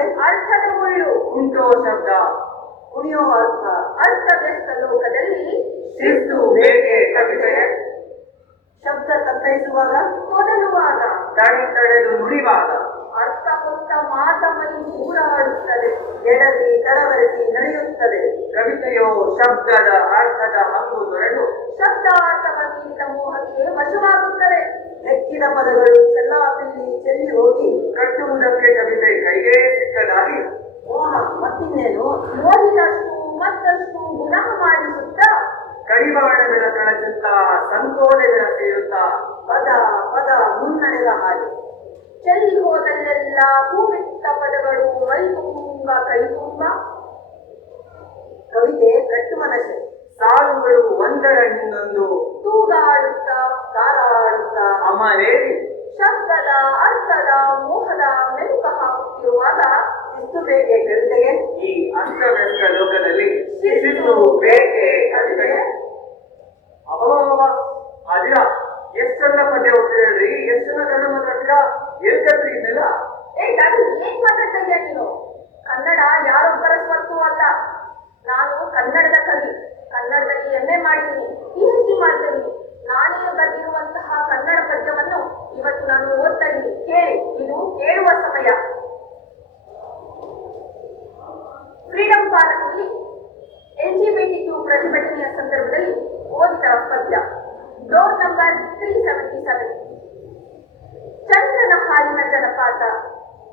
ಕಾಲಿಗೆ ಅರ್ಥದ ಮುಳ್ಳು ಉಂಟೋ ಶಬ್ದ. ಕುಣಿಯೋ ಅರ್ಥ. ಅರ್ಥಗ್ರಸ್ತ ಲೋಕದಲ್ಲಿ ಶಿಸ್ತು ಬೇಕೆ ಕವಿತೆ ಶಬ್ದ ತತ್ತರಿಸುವಾಗ? ತೊದಲುವಾಗ. ತಡೆ ತಡೆದು ನುಡಿವಾಗ? ಅರ್ಥ ಹೊತ್ತ ಮಾತ ಮೈ ಊರಾಡುತ್ತದೆ. ಎಡವಿ ತಡವರಿಸಿ ನಡೆಯುತ್ತದೆ. ಕವಿತೆಯೋ ಶಬ್ದದ ಅರ್ಥದ ಹಂಗು ತೊರೆದು ಹೆಕ್ಕಿದ ಪದಗಳು ಚೆಲ್ಲಾಪಿಲ್ಲಿ ಚೆಲ್ಲಿ ಹೋಗಿ ಕಟ್ಟುವುದಕ್ಕೆ ಕವಿತೆ ಕೈಗೆ ಸಿಕ್ಕದಾಗಿ. ಮೋಹ ಮತ್ತಿನ್ನೇನು? ಮೋಹಿದಷ್ಟು ಮತ್ತಷ್ಟು ಗುಣ ಮಾಡಿಸುತ್ತ. ಕಡಿವಾಣಗಳ ಕಳಚುತ್ತ ಚುತ್ತ ಸೇರುತ್ತ ಪದ ಪದ ಮುನ್ನಡೆದ ಹಾಗೆ. ಚೆಲ್ಲಿ ಹೋದಲ್ಲೆಲ್ಲ ಹೂಬಿಟ್ಟ ಪದಗಳು ಮೈ ತುಂಬ ಕೈ ತುಂಬ ಕವಿತೆ ಕಟ್ಟು ಮನಸ್ಸೆ ಸಾಲುಗಳು ಒಂದರ ಹಿಂದೊಂದು. ತೂಗಾಡುತ್ತಾ ಅಮರೇರಿ ಶಬ್ದದ ಅರ್ಥದ ಮೋಹದ ಮೆಲುಕ ಹಾಕುತ್ತಿರುವಾಗ ಇಷ್ಟು ಬೇಕೆ ಕವಿತೆಗೆ. ಈ ಅಸ್ತವ್ಯಸ್ತ ಲೋಕದಲ್ಲಿ ಶಿಸ್ತು ಬೇಕೆ ಕವಿತೆಗೆ. ಅಬ್ಬಬ್ಬಬ್ಬ ಅದಿರ ಎಷ್ಟನ್ನ ಪದ್ಯ ಓದ್ತಿರಲ್ರಿ ಎಷ್ಟನ್ನ ಕನ್ನಡ ಮಾತಾಡ್ತೀರಾ? ಎಲ್ಲಿ ಕಲ್ತ್ರಿ ಇದನ್ನೆಲ್ಲ? ಏ ಗಾಡಿ ಏನ್ ಮಾತಾಡ್ತಾ ಇದ್ಯಾ ನೀನು? ಜಲಪಾತ.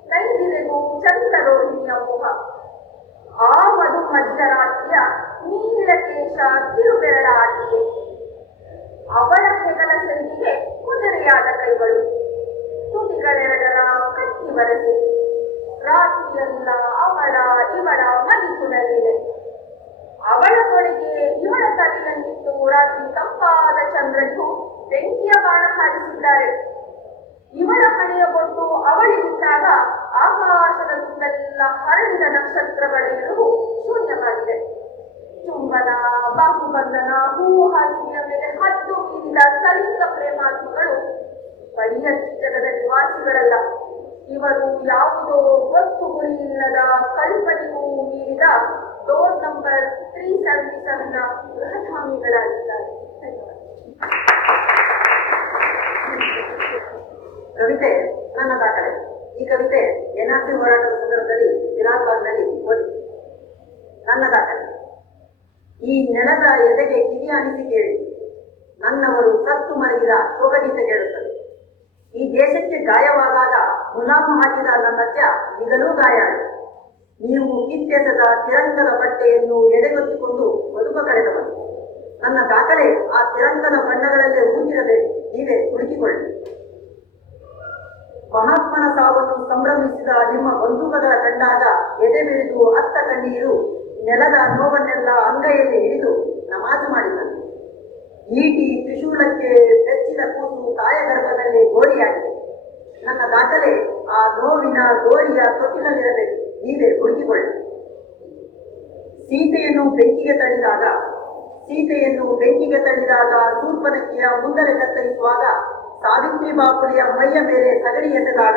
ನೈದಿರೆಗೂ ಚಂದ್ರರೋಹಿಣಿಯ ಮೋಹ. ಆ ಮಧು ಮಧ್ಯರಾತ್ರಿಯ ನೀಲಕೇಶ ಕಿರುಬೆರಳ ಆಟಿಕೆ. ಅವಳ ಹೆಗಲ ಸೆಲ್ವಿಗೆ ಕುದುರೆಯಾದ ಕೈಗಳು. ತುಟಿಗಳೆರಡರ ಕತ್ತಿ ಬರಸಿ ರಾತ್ರಿಯೆಲ್ಲ ಅವಳ ಇವಳ ಮಗಿಸುಡಲಿದೆ ಅವಳ ತೊಳೆಗೆ ಇವಳ ತಲೆಯನ್ನಿಟ್ಟು ರಾತ್ರಿ ತಂಪಾದ ಚಂದ್ರನಿಗೂ ಬೆಂಕಿಯ ಬಾಣ ಹಾರಿಸಿದ್ದಾರೆ. ಇವಳ ಹಣೆಯ ಬೊಟ್ಟು ಅವಳಿಗಿದ್ದಾಗ ಆಕಾಶದ ತುಂಬೆಲ್ಲ ಹರಡಿದ ನಕ್ಷತ್ರಗಳ ಇಳುವು ಶೂನ್ಯವಾಗಿದೆ. ಚುಂಬನ, ಬಾಹುಬಂಧನ ಹೂವು ಹಾಸಿಗೆಯ ಮೇಲೆ ಹತ್ತು ಮೀರಿದ ಸಲಿಂಗ ಪ್ರೇಮಾತ್ಮಗಳು ಬಳಿಯ ಜಗದ ನಿವಾಸಿಗಳಲ್ಲ. ಇವರು ಯಾವುದೋ ಗೊತ್ತು ಗುರಿ ಇಲ್ಲದ ಕಲ್ಪನೆಗೂ ಮೀರಿದ door number three seventy seven ಧನ್ಯವಾದ ಕವಿತೆ ನನ್ನ ದಾಖಲೆ ಈ ಕವಿತೆ ಎನ್ಆರ್ಸಿ ಹೋರಾಟದ ಸಂದರ್ಭದಲ್ಲಿ ಬಿಲಾಲ್ಬಾಗ್ನಲ್ಲಿ ಓದಿ ನನ್ನ ದಾಖಲೆ. ಈ ನೆಲದ ಎದೆಗೆ ಕಿವಿ ಅನಿಸಿ ಕೇಳಿ. ನನ್ನವರು ಸತ್ತು ಮಲಗಿದ ಶೋಕಗೀತೆ ಕೇಳುತ್ತದೆ. ಈ ದೇಶಕ್ಕೆ ಗಾಯವಾದಾಗ ಮುಲಾಮು ಹಾಕಿದ ನನ್ನಜ್ಜ ಈಗಲೂ ಗಾಯ ನೀವು ಕಿತ್ತೆಸದ ತಿರಂಗದ ಬಟ್ಟೆಯನ್ನು ಎಡೆಗೊತ್ತಿಕೊಂಡು ಬದುಕ ಕಳೆದವರು ನನ್ನ ದಾಖಲೆ ಆ ತಿರಂಗದ ಬಣ್ಣಗಳಲ್ಲೇ ಊದಿರಬೇಕು ನೀವೇ ಹುಡುಕಿಕೊಳ್ಳಿ. ಮಹಾತ್ಮನ ಸಾವನ್ನು ಸಂಭ್ರಮಿಸಿದ ನಿಮ್ಮ ಬಂಧುಕಗಳ ಕಂಡಾಗ ಎದೆ ಬಿರಿದು ಅತ್ತ ಕಣ್ಣೀರು ನೆಲದ ನೋವನ್ನೆಲ್ಲ ಅಂಗೈಯಲ್ಲಿ ಹಿಡಿದು ನಮಾಜ್ ಮಾಡಿದನು ಈಟಿ ತ್ರಿಶೂಲಕ್ಕೆ ಬೆಚ್ಚಿದ ಕೂತು ಕಾಯಗರ್ಭದಲ್ಲಿ ಗೋರಿಯಾಗಿದೆ. ನನ್ನ ದಾಖಲೆ, ಆ ನೋವಿನ ಗೋರಿಯ ತೊಟ್ಟಿನಲ್ಲಿರಬೇಕು. ನೀವೇ ಹುಡುಕಿಕೊಳ್ಳಿ. ಸೀತೆಯನ್ನು ಬೆಂಕಿಗೆ ತಳ್ಳಿದಾಗ, ಸೀತೆಯನ್ನು ಬೆಂಕಿಗೆ ತಳ್ಳಿದಾಗ ಸೂರ್ಪನಕ್ಕಿಯ ಮುಂದಲೆ ಕತ್ತರಿಸುವಾಗ ಸಾವಿತ್ರಿ ಬಾಪುಲಿಯ ಮೈಯ ಮೇಲೆ ಸಗಣಿ ಎಸೆದಾಗ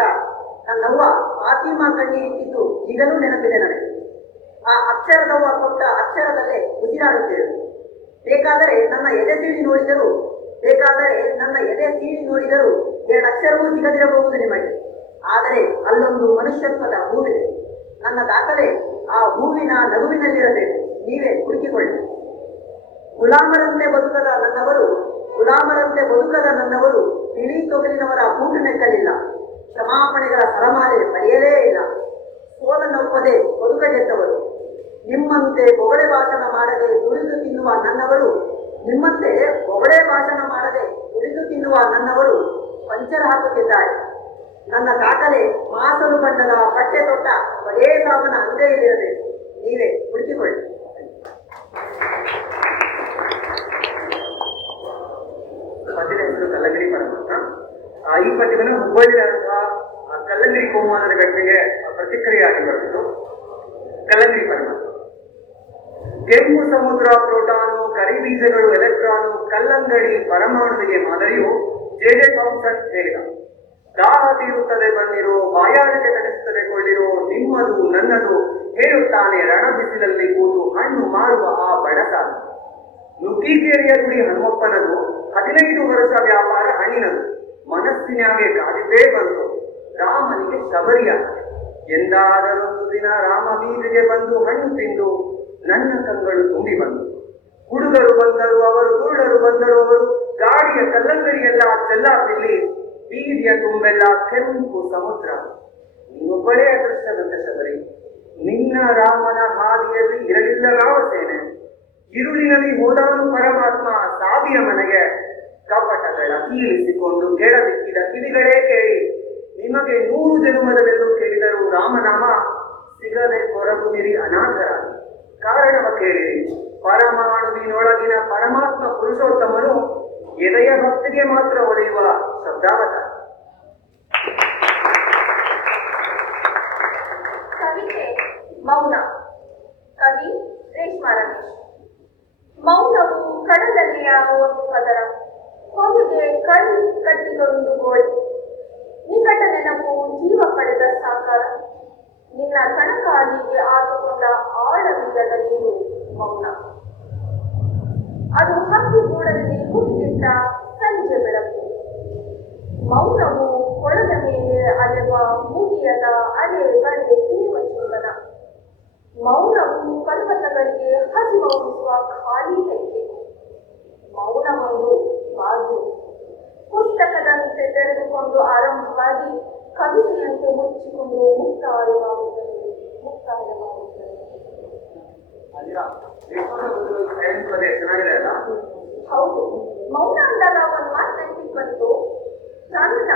ನನ್ನವ್ವ ಫಾತಿಮಾ ಇಟ್ಟಿದ್ದು ಈಗಲೂ ನೆನಪಿದೆ ನನಗೆ. ಆ ಅಕ್ಷರದವ್ವ ಕೊಟ್ಟ ಅಕ್ಷರದಲ್ಲೇ ಉಸಿರಾಡುತ್ತೇವೆ. ಬೇಕಾದರೆ ನನ್ನ ಎದೆ ಸೀಳಿ ನೋಡಿದರೂ, ಬೇಕಾದರೆ ನನ್ನ ಎದೆ ಸೀಳಿ ನೋಡಿದರೂ ಎರಡು ಅಕ್ಷರವೂ ಸಿಗದಿರಬಹುದು ನಿಮಗೆ. ಆದರೆ ಅಲ್ಲೊಂದು ಮನುಷ್ಯತ್ವದ ಹೂವಿದೆ. ನನ್ನ ದಾಖಲೆ ಆ ಹೂವಿನ ನಗುವಿನಲ್ಲಿರಬೇಕು. ನೀವೇ ಹುಡುಕಿಕೊಳ್ಳಿ. ಗುಲಾಮರಂತೆ ಬದುಕದ ನನ್ನವರು ಗುಲಾಮರಂತೆ ಬದುಕದ ನನ್ನವರು ಬಿಳಿ ತೊಗಲಿನವರ ಕೂಟ ನೆಕ್ಕಲಿಲ್ಲ. ಕ್ಷಮಾಪಣೆಗಳ ಸರಮಾಲೆ ಪಡೆಯಲೇ ಇಲ್ಲ. ಸೋಲನ್ನೊಪ್ಪದೆ ಬದುಕ ಗೆದ್ದವರು ನಿಮ್ಮಂತೆ ಬೊಗಳೆ ಭಾಷಣ ಮಾಡದೆ ದುಡಿದು ತಿನ್ನುವ ನನ್ನವರು, ನಿಮ್ಮಂತೆ ಬೊಗಳೆ ಭಾಷಣ ಮಾಡದೆ ದುಡಿದು ತಿನ್ನುವ ನನ್ನವರು ಪಂಚರ್ ಹಾಕುತ್ತಿದ್ದಾರೆ. ನನ್ನ ದಾಖಲೆ ಮಾಸಲು ಬಣ್ಣದ ಬಟ್ಟೆ ತೊಟ್ಟ ಬಡೇ ಸಾವನ ಅಂಗೈಲಿರಬೇಕು ನೀವೇ ಹುಡುಕಿಕೊಳ್ಳಿ ಮಧ್ಯದ ಹೆಸರು ಕಲ್ಲಂಗಡಿ ಪರ್ವತ ಈ ಪದ್ಯವನ್ನು ಆ, ಕಲ್ಲಂಗಡಿ ಕೋಮಾನದ ಘಟನೆಗೆ ಪ್ರತಿಕ್ರಿಯೆಯಾಗಿ ಬರೆದಿತು ಕಲ್ಲಂಗಡಿ ಪರ್ವತ ಕೆಂಪು ಸಮುದ್ರ, ಪ್ರೋಟಾನು ಕರಿಬೀಜಗಳು ಎಲೆಕ್ಟ್ರಾನು, ಕಲ್ಲಂಗಡಿ ಪರಮಾಣುವಿಗೆ ಮಾದರಿಯು ಜೆ ಜೆಜೆ ಥಾಮ್ಸನ್ ಹೇಳಿದ. ದಾಹ ತೀರುತ್ತದೆ ಬಂದಿರೋ ಬಾಯಾರಿಕೆ ನಡೆಸುತ್ತದೆ ಕೊಳ್ಳಿರೋ, ನಿಮ್ಮದು ನನ್ನದು, ಹೇಳುತ್ತಾನೆ ರಣ ಬಿಸಿಲಲ್ಲಿ ಕೂತು ಹಣ್ಣು ಮಾರುವ ಆ ಬಡಸ ಹುಟ್ಟಿಕೇರಿಯ ಗುಡಿ ಹನುಮಪ್ಪನದು ಹದಿನೈದು ವರ್ಷ ವ್ಯಾಪಾರ ಹಣ್ಣಿನದು. ಮನಸ್ಸಿನಾಗೆ ಕಾದಿದ್ದೇ ಬಂತು. ರಾಮನಿಗೆ ಶಬರಿಯಾದ ಎಂದಾದರೊಂದು ದಿನ ರಾಮ ಬೀದಿಗೆ ಬಂದು ಹಣ್ಣು ತಿಂದು ನನ್ನ ಕಂಗಳು ತುಂಬಿ ಬಂದು. ಹುಡುಗರು ಬಂದರು ಅವರು, ಕುರುಡರು ಬಂದರು ಅವರು. ಗಾಡಿಯ ಕಲ್ಲಂಗಡಿಯೆಲ್ಲ ಚೆಲ್ಲಾಪಿಲ್ಲಿ, ಬೀದಿಯ ತುಂಬೆಲ್ಲ ಕೆಂಪು ಸಮುದ್ರ. ನೀನೊಬ್ಬಳೇ ಅದೃಷ್ಟವಂತ ಶಬರಿ. ನಿನ್ನ ರಾಮನ ಹಾದಿಯಲ್ಲಿ ಇರಲಿಲ್ಲ ರಾಮಸೇನೆ ഇരുಳಿನಲ್ಲಿ ಹೋದವನು ಪರಮಾತ್ಮ ಸಾವಿಯ ಮನೆಗೆ ಕಪಟಗಳ ಕೀಳಿಸಿಕೊಂಡು ಕೇಳಬೇಕಿದ ಕಿವಿಗಳೇ ಕೇಳಿ ನಿಮಗೆ ನೂರು ಜನ್ಮದಲ್ಲೆಲ್ಲೂ ಕೇಳಿದರು ರಾಮನಾಮ ಸಿಗದೆ ಕೊರಗುವಿರಿ ಅನಾಥರ ಕಾರಣವ ಕೇಳಿರಿ ಪರಮಾಣುವಿನೊಳಗಿನ ಪರಮಾತ್ಮ ಪುರುಷೋತ್ತಮನು ಎದೆಯ ಭಕ್ತಿಗೆ ಮಾತ್ರ ಒಲಿಯುವ ಶಬ್ದಾವತ ಕವಿತೆ ಮೌನ ಕವಿ ರೇಷ್ಮಾ ಮೌನವು ಕಡಲಲ್ಲಿಯ ಒಂದು ಪದರ. ಕೊನೆಗೆ ಕೈ ಕಟ್ಟಿದೊಂದು ಗೋಡೆ. ನಿಕಟ ನೆನಪು ಜೀವ ಪಡೆದ ಸಾಕಾರ. ನಿನ್ನ ಕಣಕಾಲಿಗೆ ಆತುಕೊಂಡ ಆಳವಿಲ್ಲದ ನೀರು ಮೌನ. ಅದು ಹಕ್ಕಿ ಗೂಡಲ್ಲಿ ಮುಗಿದಿಟ್ಟ ಸಂಜೆ ಬೆಳಕು. ಮೌನವು ಕೊಳದ ಮೇಲೆ ಅಲೆವ ಮುಗಿಯದ ಅಲೆ ಕಡೆ ತೇವ ಮೌನವು ಪರ್ವತಗಳಿಗೆ ಹಸಿ ಮೌನಿಸುವ ಖಾಲಿ ಹೆಜ್ಜೆ. ಮೌನವನ್ನು ಬಾಗಿಲು ಪುಸ್ತಕದಂತೆ ತೆರೆದುಕೊಂಡು ಆರಂಭವಾಗಿ ಕವಿತೆಯಂತೆ ಮುಚ್ಚಿಕೊಂಡು ಮುಕ್ತಾಯವಾಗುತ್ತದೆ ಮುಕ್ತಾಯವಾಗುತ್ತದೆ. ಹೌದು. ಮೌನ ಅಂದಾಗ ಒಂದು ಮಾತು ನೆನಪಿಗೆ ಬಂತು. ನನ್ನ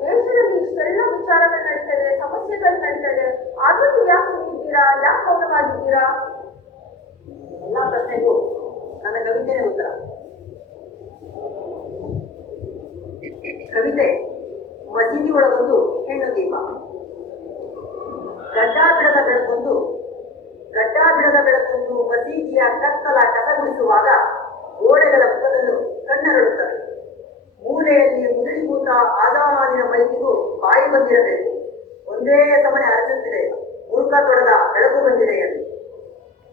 ದೇಶದಲ್ಲಿ ಇಷ್ಟೆಲ್ಲ ವಿಚಾರಗಳು ನಡೀತದೆ ಸಮಸ್ಯೆಗಳು ನಡೀತದೆ ಆದ್ರೂ ನೀವು ಯಾಕೆ ಸುಮ್ಮನಿದ್ದೀರಾ ಯಾಕೆ ಮೌನವಾಗಿದ್ದೀರಾ ಎಲ್ಲ ಪ್ರಶ್ನೆಗೂ ನನ್ನ ಕವಿತೆನೇ ಉತ್ತರ. ಕವಿತೆ ಮಸೀದಿ ಒಳಗೊಂದು ಹೆಣ್ಣು ದೀಪ. ಗಡ್ಡ ಬಿಡದ ಬೆಳಕೊಂದು, ಗಡ್ಡ ಬಿಡದ ಬೆಳಕೊಂದು ಮಸೀದಿಯ ಕತ್ತಲ ಕಸಗುಡಿಸುವಾಗ ಗೋಡೆಗಳ ಮುಖದಲ್ಲೂ ಕಣ್ಣರಳುತ್ತವೆ. ಮೂಲೆಯಲ್ಲಿ ಮುದುಡಿ ಆದಾಮಾನಿನ ಮೈದಿಗೂ ಬಾಯಿ ಬಂದಿರಬೇಕು. ಒಂದೇ ಸಮನೆ ಅರಚುತ್ತಿದೆ ಮುರುಕ ತೊಡೆದ ಬೆಳಕು ಬಂದಿದೆ ಎಂದು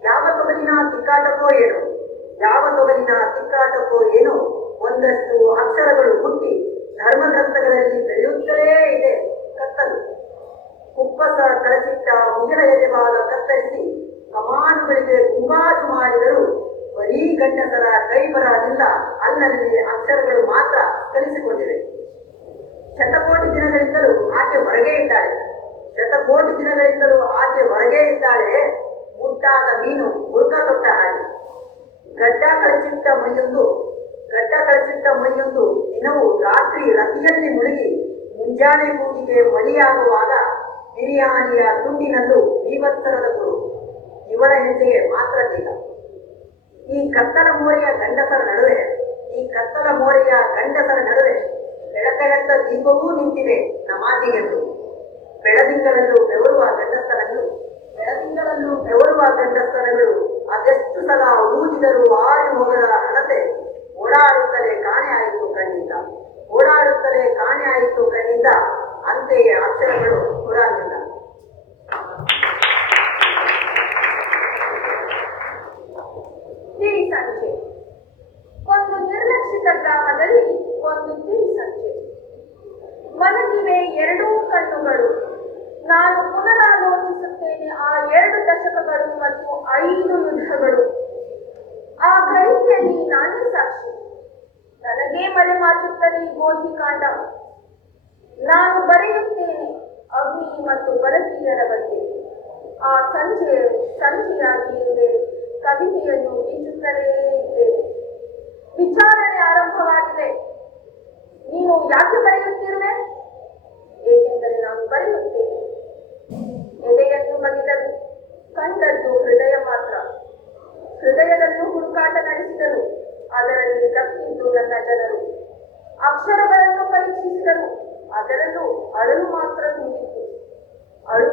ಯಾವ ತೊಗಲಿನ ತಿಕ್ಕಾಟಕ್ಕೋ ಏನೋ? ಯಾವ ತೊಗಲಿನ ತಿಕ್ಕಾಟಕ್ಕೋ ಏನೋ? ಒಂದಷ್ಟು ಅಕ್ಷರಗಳು ಹುಟ್ಟಿ ಧರ್ಮಗ್ರಂಥಗಳಲ್ಲಿ ಬೆಳೆಯುತ್ತಲೇ ಇದೆ ಕತ್ತಲು. ಕುಪ್ಪಸ ಕಳಚಿಟ್ಟ ಮುಗಿಲ ಎದೆಭಾಗ ಕತ್ತರಿಸಿ ಕಮಾನುಗಳಿಗೆ ಗುಂಬಾಜು ಮಾಡಿದರೂ ಬರೀ ಗಂಡಸರ ಕೈ ಬರಲಿಲ್ಲ ಅಲ್ಲಲ್ಲಿ ಅಕ್ಷರಗಳು ಮಾತ್ರ ಕಲಿಸಿಕೊಂಡಿವೆ. ಶತಕೋಟಿ ದಿನಗಳಿಂದಲೂ ಆಕೆ ಹೊರಗೆ ಇದ್ದಾಳೆ. ಶತಕೋಟಿ ದಿನಗಳಿಂದಲೂ ಆಕೆ ಹೊರಗೆ ಇದ್ದಾಳೆ. ಮುಟ್ಟಾದ ಮೀನು ಮುರುಕ ತೊಟ್ಟ ಹಾಗೆ. ಗಡ್ಡ ಕಳಚಿಟ್ಟ ಮೈಯೊಂದು, ಗಡ್ಡ ಕಳಚಿಟ್ಟ ಮೈಯೊಂದು ದಿನವು ರಾತ್ರಿ ರತಿಯಲ್ಲಿ ಮುಳುಗಿ ಮುಂಜಾನೆ ಕೂಗಿಗೆ ಮಡಿಯಾಗುವಾಗ ಬಿರಿಯಾನಿಯ ತುಂಡಿನಲ್ಲೂ ಬೀವತ್ತರದ ಗುರು ಇವಳ ಹೆಜ್ಜೆಗೆ ಮಾತ್ರ ಬೇಗ. ಈ ಕತ್ತಲ ಮೋರೆಯ ಗಂಡಸರ ನಡುವೆ, ಈ ಕತ್ತಲ ಮೋರೆಯ ಗಂಡಸರ ನಡುವೆ ಬೆಳಕೆತ್ತ ದೀಪವೂ ನಿಂತಿದೆ ನಮಾಜಿಗೆಂದು. ಬೆಳದಿಂಗಳಲ್ಲೂ ಬೆವರುವ ಗಂಡಸ್ತನಗಳು ಬೆಳದಿಂಗಳಲ್ಲೂ ಬೆವರುವ ಗಂಡಸ್ತನಗಳು ಅದೆಷ್ಟು ಸಲ ಊದಿದರೂ ಆಡಿ ಹೋಗದ ಹಣತೆ ಓಡಾಡುತ್ತಲೇ ಕಾಣೆಯಾಯಿತು ಕಣ್ಣಿಂದ. ಓಡಾಡುತ್ತಲೇ ಕಾಣೆ ಆಯಿತು ಕಣ್ಣಿಂದ. ಅಂತೆಯೇ ಅಕ್ಷರಗಳು ಕುರಾಗಿಲ್ಲ ತಿಳಿ ಸಂಜೆ. ಒಂದು ನಿರ್ಲಕ್ಷಿತ ಗ್ರಾಮದಲ್ಲಿ ಒಂದು ತಿಳಿ ಸಂಜೆ. ಮಲಗಿವೆ ಎರಡೂ ಕಣ್ಣುಗಳು. ನಾನು ಪುನರಾಲೋಚಿಸುತ್ತೇನೆ ಆ ಎರಡು ದಶಕಗಳು ಮತ್ತು ಐದು ಯುದ್ಧಗಳು. ಆ ಗ್ರಹಿಕೆಯಲ್ಲಿ ನಾನೇ ಸಾಕ್ಷಿ. ನನಗೇ ಮರೆ ಮಾಚುತ್ತದೆ ಈ ಗೋಧಿ ಕಾಂಡ. ನಾನು ಬರೆಯುತ್ತೇನೆ ಅಗ್ನಿ ಮತ್ತು ಬರಕೀಯರ ಬಗ್ಗೆ. ಆ ಸಂಜೆ ಸಂಜೆಯಾಗಿ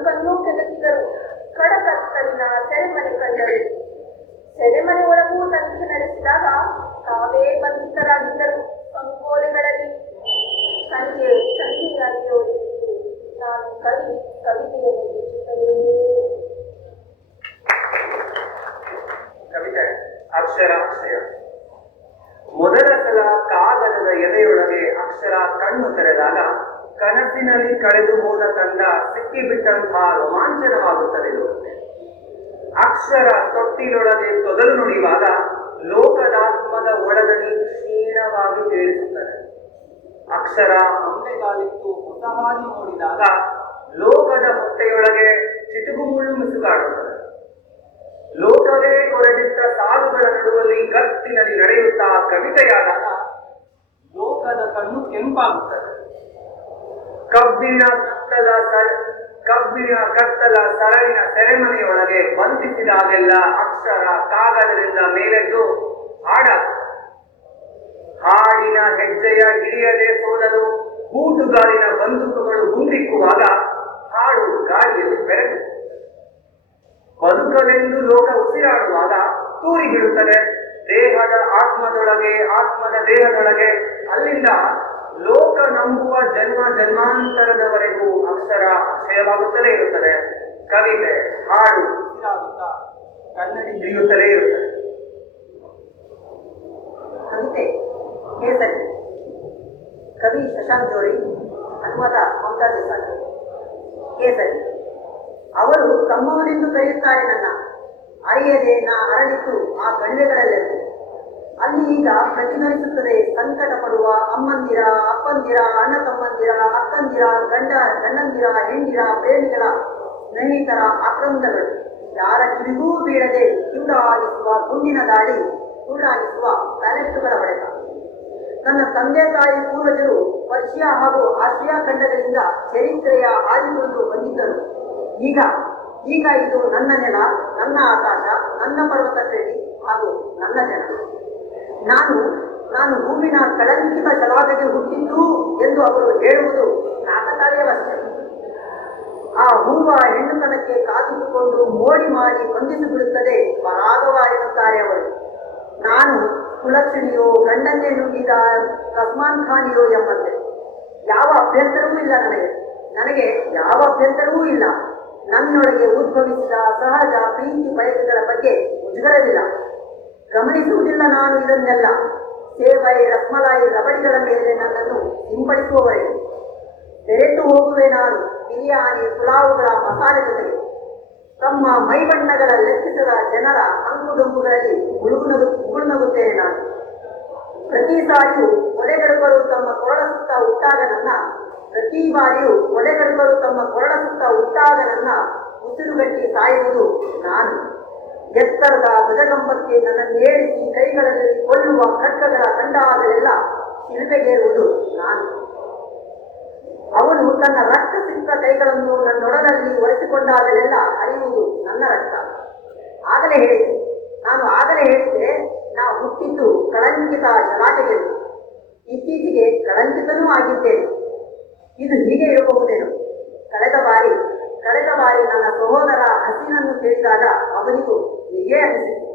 ಅಳುಕನ್ನೂ ಕೆದಕಿದರು. ಕಡಕತ್ತಲಿನ ಸೆರೆಮನೆ ಕಂಡರು. ಸೆರೆಮನೆ ಒಳಗೂ ತನಿಖೆ ನಡೆಸಿದಾಗ ತಾವೇ ಬಂಧಿತರಾಗಿದ್ದರು ಸಂಕೋಲೆಗಳಲ್ಲಿ. ಸಂಜೆ ಸಂಜೆಯಾಗಿ ನಾನು ಕವಿ ಕವಿತೆಯನ್ನು ಕವಿತೆ, ಅಕ್ಷರ, ಅಕ್ಷಯ. ಮೊದಲ ಸಲ ಕಾಗದದ ಎದೆಯೊಳಗೆ ಅಕ್ಷರ ಕಣ್ಣು ತೆರೆದಾಗ ಕನಸಿನಲ್ಲಿ ಕಳೆದು ಹೋದ ಕಂದ ಸಿಕ್ಕಿಬಿಟ್ಟಂತಹ ರೋಮಾಂಚನವಾಗುತ್ತದೆ. ಅಕ್ಷರ ತೊಟ್ಟಿಲೊಳಗೆ ತೊದಲು ನುಡಿಯುವಾಗ ಲೋಕದಾತ್ಮದ ಒಳದನಿ ಕ್ಷೀಣವಾಗಿ ಕೇಳಿಸುತ್ತದೆ. ಅಕ್ಷರ ಅಂಬೆಗಾಲಿಟ್ಟು ಹೊಸ ಹಾದಿ ನೋಡಿದಾಗ ಲೋಕದ ಹೊಟ್ಟೆಯೊಳಗೆ ಚಿಟುಕು ಮುಳ್ಳು ಮಿಸುಕಾಡುತ್ತದೆ. ಲೋಕವೇ ಕೊರೆದಿದ್ದ ಸಾಲುಗಳ ನಡುವಲ್ಲಿ ಗತ್ತಿನಲ್ಲಿ ನಡೆಯುತ್ತಾ ಕವಿತೆಯಾದಾಗ ಲೋಕದ ಕಣ್ಣು ಕೆಂಪಾಗುತ್ತದೆ. ಕಬ್ಬಿಣ ಕತ್ತಲ ಸರ, ಕಬ್ಬಿನ ಕತ್ತಲ ಸರಳಿನ ಸೆರೆಮನೆಯೊಳಗೆ ಬಂಧಿಸಿದಾಗೆಲ್ಲ ಅಕ್ಷರ ಕಾಗದದಿಂದ ಮೇಲೆದ್ದು ಹಾಡ. ಹಾಡಿನ ಹೆಜ್ಜೆಯ ಹಿಡಿಯದೆ ಸೋಲಲು ಬೂಟುಗಾಲಿನ ಬಂದೂಕುಗಳು ಗುಂಡಿಕ್ಕುವಾಗ ಹಾಡು ಗಾಳಿಯಲ್ಲಿ ಬೆರೆತು. ಬದುಕಲೆಂದು ಲೋಕ ಉಸಿರಾಡುವಾಗ ತೂರಿ ಬಿಡುತ್ತದೆ ದೇಹದ ಆತ್ಮದೊಳಗೆ, ಆತ್ಮದ ದೇಹದೊಳಗೆ, ಅಲ್ಲಿಂದ ಲೋಕ ನಂಬುವ ಜನ್ಮ ಜನ್ಮಾಂತರದವರೆಗೂ ಅಕ್ಷರ ಅಕ್ಷಯವಾಗುತ್ತಲೇ ಇರುತ್ತದೆ. ಕವಿತೆ, ಹಾಡು ಉಸಿರಾಗುತ್ತಾ ಕನ್ನಡಿ ಹಿಡಿಯುತ್ತಲೇ ಇರುತ್ತದೆ. ಕವಿತೆ, ಕೇಸರಿ, ಕವಿ ಶಶಾಂಕ್ ಜೋಡಿ, ಅನುವಾದ ಮಮತಾ ದೇಸಾಯಿ ಕೇಸರಿ, ಅವರು ತಮ್ಮವನೆಂದು ಕರೆಯುತ್ತಾರೆ ನನ್ನ. ಅರಿಯದೆ ನಾ ಅರಳಿತು ಆ ಕಣಿವೆಗಳಲ್ಲೆಂದು. ಅಲ್ಲಿ ಈಗ ಪ್ರತಿಧ್ವನಿಸುತ್ತದೆ. ಸಂಕಟ ಪಡುವ ಅಮ್ಮಂದಿರ, ಅಪ್ಪಂದಿರ ಅಣ್ಣ ತಮ್ಮಂದಿರ ಅಕ್ಕಂದಿರ, ಗಂಡ, ಗಂಡಂದಿರ, ಹೆಂಡಿರ, ಪ್ರೇಮಿಗಳ ಸ್ನೇಹಿತರ ಆಕ್ರಂದಗಳು. ಯಾರ ಕಿವಿಗೂ ಬೀಳದೆ ತೀವ್ರವಾಗಿಸುವ ಗುಂಡಿನ ದಾಳಿ ತೀವ್ರಾಗಿಸುವ ಪ್ಯಾಲೆಟ್ಗಳ ಹೊಡೆತ. ನನ್ನ ತಂದೆ ತಾಯಿ ಪೂರ್ವಜರು ಪರ್ಷಿಯಾ ಹಾಗೂ ಆಸಿಯಾ ಖಂಡಗಳಿಂದ ಚರಿತ್ರೆಯ ಹಾದಿಕೊಂಡು ಬಂದಿದ್ದರು. ಈಗ ಈಗ ಇದು ನನ್ನ ನೆಲ ನನ್ನ ಆಕಾಶ, ನನ್ನ ಪರ್ವತ ಶ್ರೇಣಿ ಹಾಗೂ ನನ್ನ ಜನ. ನಾನು ನಾನು ಹೂವಿನ ಕಳಂಕಿತ ಜಲಾಗದೆ ಹುಟ್ಟಿದ್ದು ಎಂದು ಅವರು ಹೇಳುವುದು ಕಾಕತಾಳೀಯವಷ್ಟೇ ಆ ಹೂವ ಹೆಣ್ಣುತನಕ್ಕೆ ಕಾದಿಟ್ಟುಕೊಂಡು ಮೋಡಿ ಮಾಡಿ ಬಂಧಿಸಿ ಬಿಡುತ್ತದೆ ಪರಾಗವ ಎನ್ನುತ್ತಾರೆ ಅವರು. ನಾನು ಕುಲಕ್ಷಿಣಿಯೋ, ಗಂಡನ್ನೇ ನುಗ್ಗಿದ ಕಸ್ಮಾನ್ ಖಾನಿಯೋ ಎಂಬಂತೆ. ಯಾವ ಅಭ್ಯಂತರವೂ ಇಲ್ಲ ನನಗೆ. ನನಗೆ ಯಾವ ಅಭ್ಯಂತರವೂ ಇಲ್ಲ. ನನ್ನೊಳಗೆ ಉದ್ಭವಿಸಿದ ಸಹಜ ಪ್ರೀತಿ ಬಯಕೆಗಳ ಬಗ್ಗೆ ಮುಜುಗರವಿಲ್ಲ ಗಮನಿಸುವುದಿಲ್ಲ ನಾನು ಇದನ್ನೆಲ್ಲ. ಸೇವೈ ರಸ್ಮಲಾಯಿ ರಬಡಿಗಳ ಮೇಲೆ ನನ್ನನ್ನು ಸಿಂಪಡಿಸುವವರೆಗೆ ಬೆರೆತು ಹೋಗುವೆ ನಾನು ಬಿರಿಯಾನಿ ಪುಲಾವುಗಳ ಮಸಾಲೆ ಜೊತೆಗೆ. ತಮ್ಮ ಮೈಬಣ್ಣಗಳ ಲೆಕ್ಕಿಸದ ಜನರ ಅಂಕುಡೊಂಬುಗಳಲ್ಲಿ ಮುಳುಗುನಗು ಮುಳುನಗುತ್ತೇನೆ ನಾನು. ಪ್ರತಿ ಸಾರಿಯೂ ಒಲೆಗಡುಕರು ತಮ್ಮ ಕೊರಳ ಸುತ್ತ ಹುಟ್ಟಾಗ ನನ್ನ, ಪ್ರತಿ ಬಾರಿಯೂ ಒಲೆಗಡುಕರು ತಮ್ಮ ಕೊರಳ ಸುತ್ತ ಹುಟ್ಟಾಗ ನನ್ನ ಉಸಿರುಗಟ್ಟಿ ಸಾಯುವುದು ನಾನು. ಎತ್ತರದ ಧ್ವಜಗಂಬಕ್ಕೆ ನನ್ನನ್ನು ಏಳಿಸಿ ಕೈಗಳಲ್ಲಿ ಕೊಲ್ಲುವ ಖಡ್ಗಗಳ ಕಂಡಾಗಲೆಲ್ಲ ಶಿಲ್ಪೆಗೇರುವುದು ನಾನು. ಅವನು ತನ್ನ ರಕ್ತ ಸಿಕ್ಕ ಕೈಗಳನ್ನು ನನ್ನೊಡನಲ್ಲಿ ಒರೆಸಿಕೊಂಡಾಗಲೆಲ್ಲ ಅರಿಯುವುದು ನನ್ನ ರಕ್ತ. ಆಗಲೇ ಹೇಳಿದೆ. ನಾನು ಆಗಲೇ ಹೇಳಿದ್ದೆ ನಾ ಹುಟ್ಟಿದ್ದು ಕಳಂಕಿತ ಶಲಾಟೆಗೆಂದು ಇತ್ತೀಚೆಗೆ ಕಳಂಕಿತನೂ ಆಗಿದ್ದೇನೆ. ಇದು ಹೀಗೆ ಇರಬಹುದೇನು? ಕಳೆದ ಬಾರಿ ಕಳೆದ ಬಾರಿ ನನ್ನ ಸಹೋದರ ಹಸಿನನ್ನು ಕೇಳಿದಾಗ ಅವನಿಗೂ ಹೀಗೆ ಅನಿಸಿತು